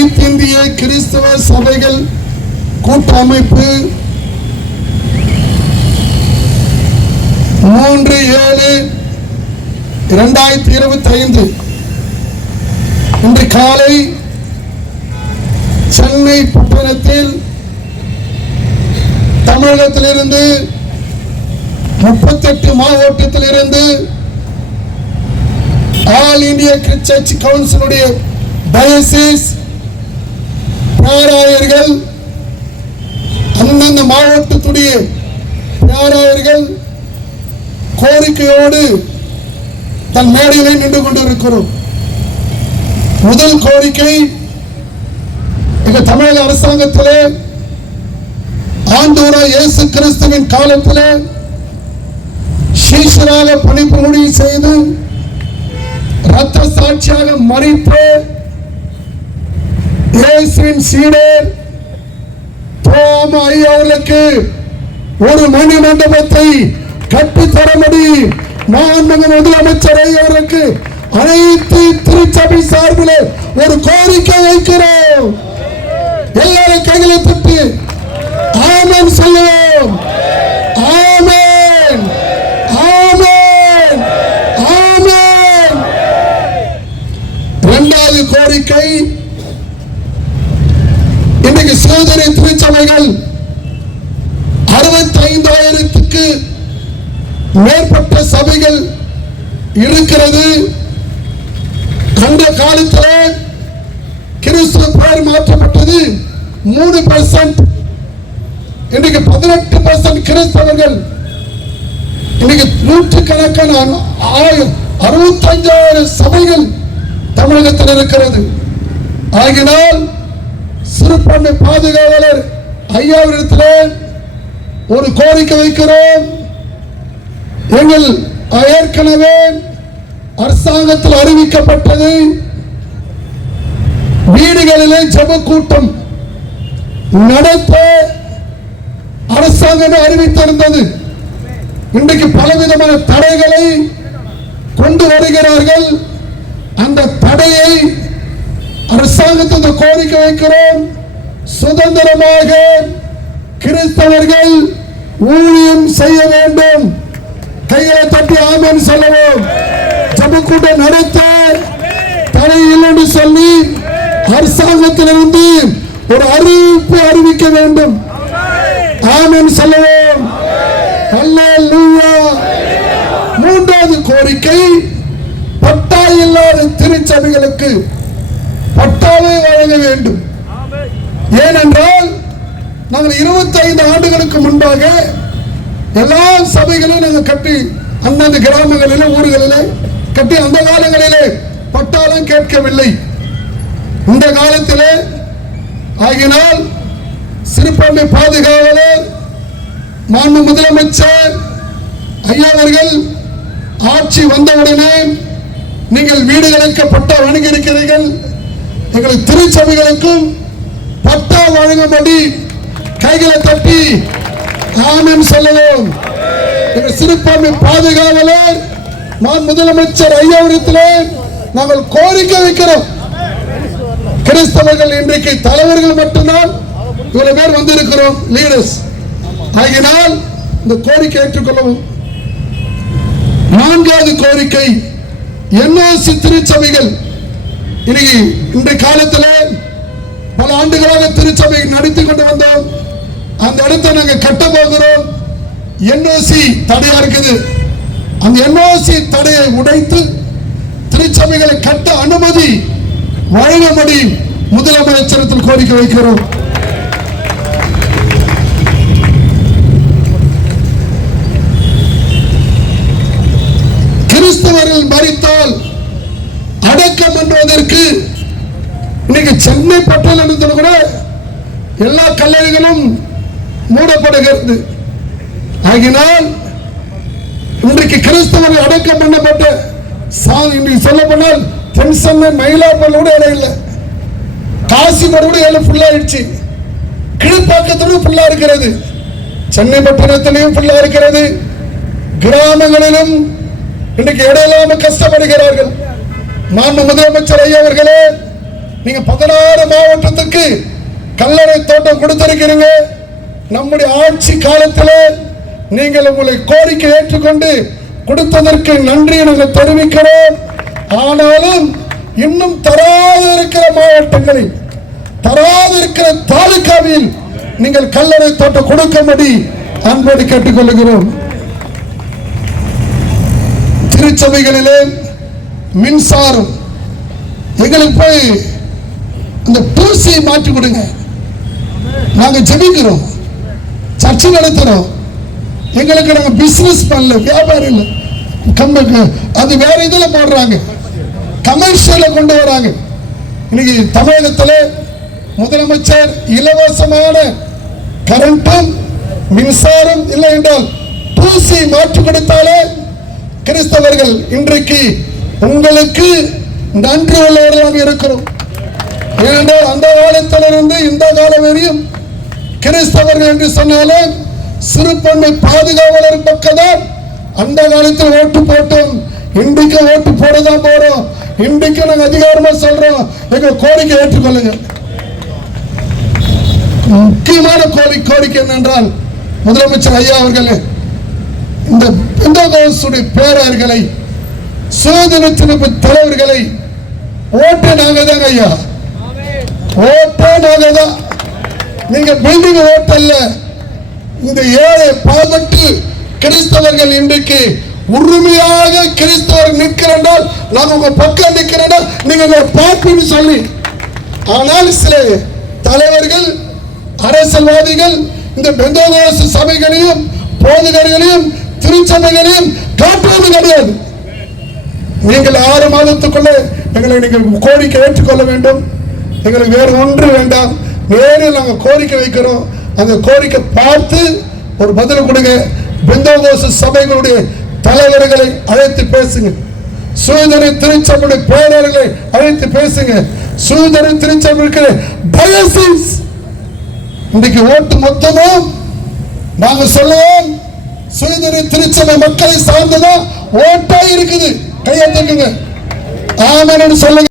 அனைத்து இந்திய கிறிஸ்தவ சபைகள் கூட்டமைப்பு. மூன்று ஏழு இரண்டாயிரத்தி இருபத்தி ஐந்து இன்று காலை சென்னை பட்டணத்தில் தமிழகத்திலிருந்து முப்பத்தெட்டு மாவட்டத்திலிருந்து ஆல் இந்திய சர்ச் கவுன்சிலுடைய டயசிஸ் பேராயர்கள் அந்தந்த மாவட்டத்துடைய பேராயர்கள் கோரிக்கையோடு தன் மேடையிலே நின்று கொண்டிருக்கிறோம். முதல் கோரிக்கை எங்க தமிழக அரசாங்கத்திலே ஆண்டோரா இயேசு கிறிஸ்துவின் காலத்தில் சீசராக பணிபுரி செய்து ரத்த சாட்சியாக மறித்து இயேசுவின் சீடர் தோம அவர்களுக்கு ஒரு மணி மண்டபத்தை கட்டித்தரபடி மாண்புமிகு முதலமைச்சர் ஐயா அவர்களுக்கு அனைத்து திருச்சபை சார்பில் ஒரு கோரிக்கை வைக்கிறோம். எல்லாரும் கைகளை தட்டி ஆமென் சொல்லுவோம் ஆமென் ஆமென் ஆமென் இரண்டாவது கோரிக்கை இன்றைக்கு சோதனை திருச்சபைகள் அறுபத்தி ஐந்தாயிரத்துக்கு மேற்பட்ட சபைகள் இருக்கிறது. அந்த காலத்தில் கிறிஸ்துவ பெயர் மாற்றப்பட்டது. மூணு பெர்சன்ட் இன்னைக்கு பதினெட்டு பெர்சன்ட் கிறிஸ்தவர்கள். இன்னைக்கு நூற்று கணக்கான ஆயிரம் அறுபத்தஞ்சாயிரம் சபைகள் தமிழகத்தில் இருக்கிறது. ஆகினால் சிறுபான்மை பாதுகாவலர் ஐயாவிடத்தில் ஒரு கோரிக்கை வைக்கிறோம். எங்கள் ஏற்கனவே அரசாங்கத்தில் அறிவிக்கப்பட்டது வீடுகளிலே ஜப கூட்டம் நடத்த அரசாங்கமே அறிவித்திருந்தது. இன்றைக்கு பலவிதமான தடைகளை கொண்டு வருகிறார்கள். அந்த தடையை அரசாங்கத்தை கோரிக்கை வைக்கிறோம். சுதந்திரமாக கிறிஸ்தவர்கள் ஊழியம் செய்ய வேண்டும். கைகளை தட்டி ஆமன் சொல்லவும். ஜபக்கூட்டம் நடத்த தடை இல்லை என்று சொல்லி அரசாங்கத்திலிருந்து ஒரு அறிவிப்பு அறிவிக்க வேண்டும். ஆமன் சொல்லவும். மூன்றாவது கோரிக்கை பட்டா இல்லாத திருச்சபைகளுக்கு பட்டாவை வழங்க வேண்டும். ஏனென்றால் நாங்கள் 25 ஆண்டுகளுக்கு முன்பாக எல்லா சபைகளையும் நாங்கள் கட்டி அந்தந்த கிராமங்களிலே ஊர்களில கட்டி அந்த காலங்களிலே பட்டாளம் கேட்கவில்லை. இந்த காலத்திலே ஆகினால் சிறுபான்மை பாதுகாவலர் மாண்பு முதலமைச்சர் ஐயா அவர்கள் ஆட்சி வந்தவுடனே நீங்கள் வீடுகளுக்கு பட்டா வழங்கியிருக்கிறீர்கள் எங்களை திருச்சபைகளுக்கும் பட்டா வழங்கும்படி கைகளை தட்டி ஆமியம் சொல்லவும். எங்கள் சிறுபான்மை பாதுகாவலர் நான் முதலமைச்சர் ஐயாவிடத்திலே நாங்கள் கோரிக்கை வைக்கிறோம். கிறிஸ்தவர்கள் இன்றைக்கு தலைவர்கள் மட்டும்தான் இவ்வளவு பேர் வந்திருக்கிறோம் லீடர்ஸ் ஆகினால் இந்த கோரிக்கை ஏற்றுக்கொள்ளவும். நான்காவது கோரிக்கை என்ஓசி திருச்சபைகள் இன்னைக்கு இந்த காலத்துல பல ஆண்டுகளாக திருச்சபை நடத்தி கொண்டு வந்தோம். அந்த இடத்தை நாங்க கட்ட போகிறோம். என்ஓசி தடையா இருக்குது. அந்த என்ஓசி தடையை உடைத்து திருச்சபைகளை கட்ட அனுமதி வழங்கும்படி முதலமைச்சரத்தில் கோரிக்கை வைக்கிறோம். கிறிஸ்தவர்கள் மறித்தால் அடக்கம் பண்ணுவதற்கு இன்னைக்கு சென்னை பட்டணத்தில் கூட எல்லா கல்லறைகளும் மூடப்படுகிறது. ஆகினால் இன்றைக்கு கிறிஸ்தவர்கள் அடக்கம் பண்ணப்பட்ட சா- இன்றைக்கு சொல்ல போனால் தென் சென்னை கூட இடம் இல்லை. காசிமர் கூட இடம் ஃபுல்லாகிடுச்சு கீழ்ப்பாக்கத்திலும் ஃபுல்லாக இருக்கிறது. சென்னை பட்டணத்திலையும் ஃபுல்லாக இருக்கிறது. கிராமங்களிலும் இன்றைக்கு இடம் கஷ்டப்படுகிறார்கள். மாண்பு முதலமைச்சர் ஐயா அவர்களே நீங்க பதினாறு மாவட்டத்துக்கு கல்லறை தோட்டம் கொடுத்திருக்கிறீங்க. நம்முடைய ஆட்சி காலத்தில் நீங்கள் உங்களை கோரிக்கை ஏற்றுக்கொண்டு கொடுத்ததற்கு நன்றி நாங்கள் தெரிவிக்கிறோம் ஆனாலும் இன்னும் தராது இருக்கிற மாவட்டங்களில் தராது இருக்கிற தாலுகாவில் நீங்கள் கல்லறை தோட்டம் கொடுக்கும்படி அன்போடு கேட்டுக்கொள்கிறோம். திருச்சபைகளிலே மின்சாரம். எங்களுக்கு போய் அந்த தூசியை மாற்றி கொடுங்க. நாங்க ஜெபிக்கிறோம். சர்ச்சை நடத்துறோம். எங்களுக்கு நாங்க பிசினஸ் பண்ணல வியாபாரம் இல்லை. கம்பெனி அது வேற இதில் போடுறாங்க. கமர்ஷியலில் கொண்டு வராங்க. இன்னைக்கு தமிழகத்தில் முதலமைச்சர் இலவசமான கரண்ட்டும் மின்சாரம் இல்லை என்றால் தூசி மாற்றி கொடுத்தாலே கிறிஸ்தவர்கள் இன்றைக்கு உங்களுக்கு நன்றி உள்ளவர்களாக இருக்கிறோம். ஏனென்றால் அந்த காலத்திலிருந்து இந்த காலம் வரையும் கிறிஸ்தவர்கள் என்று சொன்னாலே சிறுபான்மை பாதுகாவலர் பக்கம்தான் அந்த காலத்தில் ஓட்டு போட்டோம். இன்றைக்கு ஓட்டு போடதான் போறோம். இன்றைக்கு நாங்கள் அதிகாரமா சொல்றோம். எங்க கோரிக்கை ஏற்றுக்கொள்ளுங்க. முக்கியமான கோரி கோரிக்கை என்னென்றால் முதலமைச்சர் ஐயா அவர்களே இந்த பெந்தகோசுடைய பேரர்களை சுதந்திரத்தின் தலைவர்களை ஓட்டு நாங்க தான் ஐயா. ஓட்டே நாங்க தான் நீங்க பில்டிங் ஓட்டல்ல இந்த ஏழை பாவட்டு கிறிஸ்தவர்கள் இன்றைக்கு உரிமையாக கிறிஸ்தவர் நிற்கிறேன்டால் நான் உங்க பக்கம் நிற்கிறேன்னா நீங்க உங்களை பார்ப்பீன்னு சொல்லி. ஆனால் சில தலைவர்கள் அரசியல்வாதிகள் இந்த பெந்தோகோச சபைகளையும் போதகர்களையும் திருச்சபைகளையும் காட்டுவது கிடையாது. நீங்கள் ஆறு மாதத்துக்குள்ளே எங்களை நீங்கள் கோரிக்கை ஏற்றுக்கொள்ள வேண்டும். எங்களுக்கு வேறு ஒன்று வேண்டாம். நேரில் நாங்கள் கோரிக்கை வைக்கிறோம். அந்த கோரிக்கை பார்த்து ஒரு பதில் கொடுங்க. பெந்தோகோச சபைகளுடைய தலைவர்களை அழைத்து பேசுங்க. சுதந்திர திருச்சபையுடைய பேரர்களை அழைத்து பேசுங்க. சுதந்திர திருச்சபை டயசிஸ் இன்னைக்கு ஓட்டு மொத்தமும் நாங்கள் சொல்லுவோம் சுதந்திர திருச்சபை மக்களை சார்ந்ததா? ஓட்டா இருக்குது. கையை தட்டுங்க. ஆமன்னு சொல்லுங்க.